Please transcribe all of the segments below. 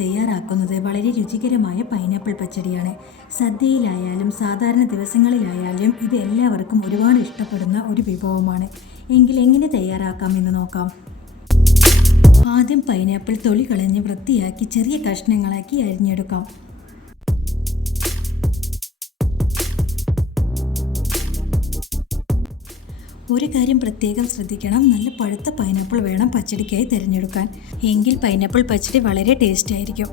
തയ്യാറാക്കുന്നത് വളരെ രുചികരമായ പൈനാപ്പിൾ പച്ചടിയാണ്. സദ്യയിലായാലും സാധാരണ ദിവസങ്ങളിലായാലും ഇത് എല്ലാവർക്കും ഒരുപാട് ഇഷ്ടപ്പെടുന്ന ഒരു വിഭവമാണ്. എങ്കിൽ എങ്ങനെ തയ്യാറാക്കാമെന്ന് നോക്കാം. ആദ്യം പൈനാപ്പിൾ തൊലി കളഞ്ഞ് വൃത്തിയാക്കി ചെറിയ കഷ്ണങ്ങളാക്കി അരിഞ്ഞെടുക്കാം. ഒരു കാര്യം പ്രത്യേകം ശ്രദ്ധിക്കണം, നല്ല പഴുത്ത പൈനാപ്പിൾ വേണം പച്ചടിക്കായി തിരഞ്ഞെടുക്കാൻ. എങ്കിൽ പൈനാപ്പിൾ പച്ചടി വളരെ ടേസ്റ്റ് ആയിരിക്കും.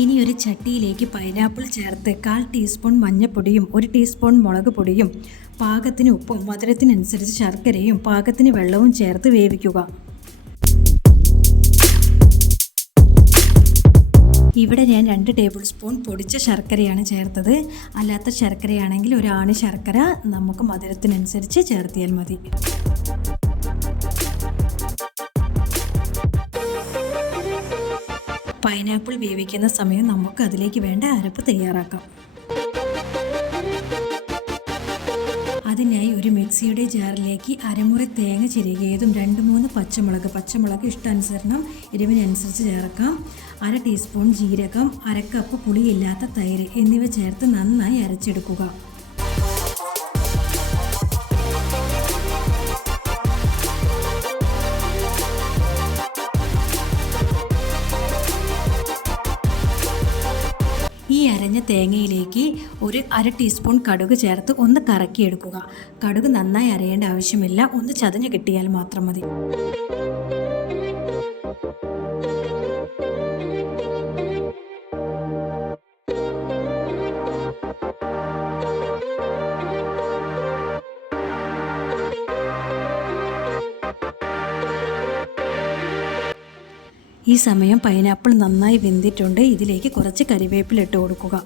ഇനി ഒരു ചട്ടിയിലേക്ക് പൈനാപ്പിൾ ചേർത്ത് 1/4 ടീസ്പൂൺ മഞ്ഞൾപ്പൊടിയും 1 ടീസ്പൂൺ മുളക് പൊടിയും പാകത്തിന് ഉപ്പും മധുരത്തിനനുസരിച്ച് ശർക്കരയും പാകത്തിന് വെള്ളവും ചേർത്ത് വേവിക്കുക. ഇവിടെ ഞാൻ 2 ടേബിൾ സ്പൂൺ പൊടിച്ച ശർക്കരയാണ് ചേർത്തത്. അല്ലാത്ത ശർക്കരയാണെങ്കിൽ ഒരു ആണി ശർക്കര നമുക്ക് മധുരത്തിനനുസരിച്ച് ചേർത്തിയാൽ മതി. പൈനാപ്പിൾ വേവിക്കുന്ന സമയം നമുക്ക് അതിലേക്ക് വേണ്ട അരപ്പ് തയ്യാറാക്കാം. അതിനായി ഒരു മിക്സിയുടെ ജാറിലേക്ക് അരമുറി തേങ്ങ ചിരകിയതും 2-3 പച്ചമുളക് ഇഷ്ടാനുസരണം എരിവിനനുസരിച്ച് ചേർക്കാം. 1/2 ടീസ്പൂൺ ജീരകം, 1/2 കപ്പ് പുളിയില്ലാത്ത തൈര് എന്നിവ ചേർത്ത് നന്നായി അരച്ചെടുക്കുക. ഈ അരഞ്ഞ തേങ്ങയിലേക്ക് ഒരു 1/2 ടീസ്പൂൺ കടുക് ചേർത്ത് ഒന്ന് കറക്കിയെടുക്കുക. കടുക് നന്നായി അരയേണ്ട ആവശ്യമില്ല, ഒന്ന് ചതഞ്ഞ് കിട്ടിയാൽ മാത്രം മതി. ഈ സമയം പൈനാപ്പിൾ നന്നായി വെന്തിട്ടുണ്ട്. ഇതിലേക്ക് കുറച്ച് കരിവേപ്പില ഇട്ട് കൊടുക്കുക.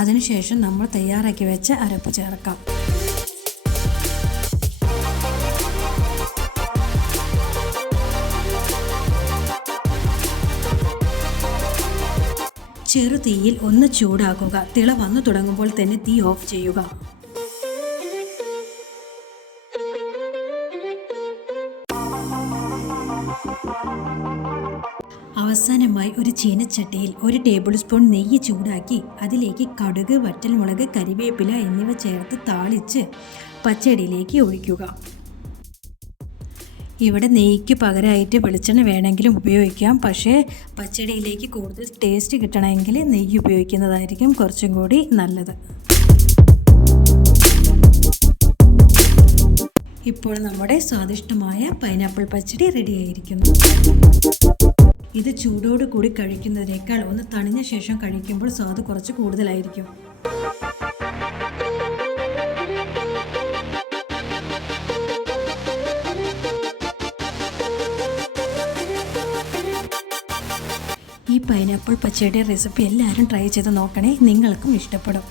അതിനുശേഷം നമ്മൾ തയ്യാറാക്കി വെച്ച അരപ്പ് ചേർക്കാം. ചെറുതീയിൽ ഒന്ന് ചൂടാക്കുക. തിള വന്നു തുടങ്ങുമ്പോൾ തന്നെ തീ ഓഫ് ചെയ്യുക. അവസാനമായി ഒരു ചീനച്ചട്ടിയിൽ 1 ടേബിൾ സ്പൂൺ നെയ്യ് ചൂടാക്കി അതിലേക്ക് കടുക്, വറ്റൽമുളക്, കരിവേപ്പില എന്നിവ ചേർത്ത് താളിച്ച് പച്ചടിയിലേക്ക് ഒഴിക്കുക. ഇവിടെ നെയ്യ്ക്ക് പകരമായിട്ട് വെളിച്ചെണ്ണ വേണമെങ്കിലും ഉപയോഗിക്കാം. പക്ഷേ പച്ചടിയിലേക്ക് കൂടുതൽ ടേസ്റ്റ് കിട്ടണമെങ്കിൽ നെയ്യ് ഉപയോഗിക്കുന്നതായിരിക്കും കുറച്ചും കൂടി നല്ലത്. ഇപ്പോൾ നമ്മുടെ സ്വാദിഷ്ടമായ പൈനാപ്പിൾ പച്ചടി റെഡിയായിരിക്കുന്നു. ഇത് ചൂടോട് കൂടി കഴിക്കുന്നതിനേക്കാൾ ഒന്ന് തണിഞ്ഞ ശേഷം കഴിക്കുമ്പോൾ സ്വാദ് കുറച്ച് കൂടുതലായിരിക്കും. ഈ പൈനാപ്പിൾ പച്ചടിയുടെ റെസിപ്പി എല്ലാവരും ട്രൈ ചെയ്ത് നോക്കണേ, നിങ്ങൾക്കും ഇഷ്ടപ്പെടും.